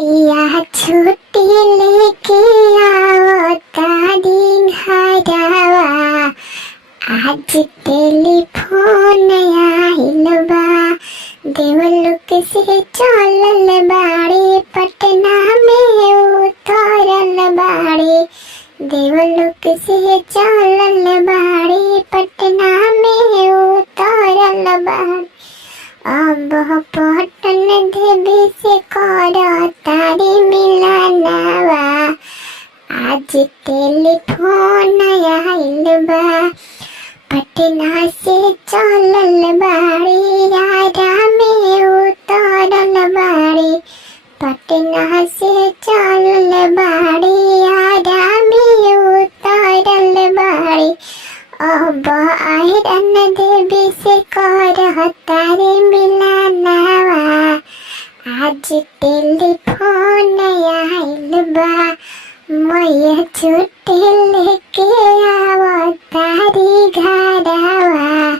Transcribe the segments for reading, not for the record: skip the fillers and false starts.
मैया छुट्टी लेके आओ तारी घरवा। आज टेलीफोन आइल बा, देवलोक से चलल बाड़े, पटना में उतरल बाड़े। देवलोक से चलल बाड़े, पटना में उतरल बाड़े। अब पटन देवी से कर तारी मिलनवा। आज टेलीफोन आइल बा, पटना से चलल बाड़े, यारा में उतरल बाड़े। पटना से चलल बाड़े, यारा में उतरल बाड़े। अब आयरन देवी से कर तारे मिलनवा। आज टेलीफोन आइल बा, मैया छुट्टी लेके आओ तारी घरवा।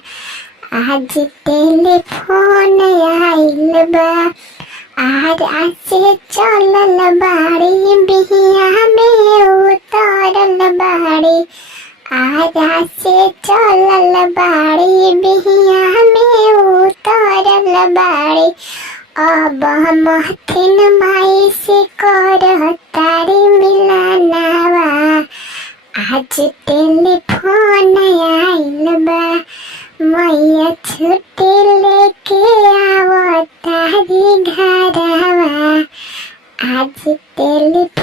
आज टेलीफोन आइल बा, आरा से चलल बाड़े, बिहिया में उतरल बाड़े। आरा से चलल बाड़े, बिहिया में उतरल बाड़े। अब महथिन माई से कर तारी मिलनवा। आज टेलीफोन आइल बा, मैया छुट्टी लेके आओ तारी घरवा। आज टेलीफोन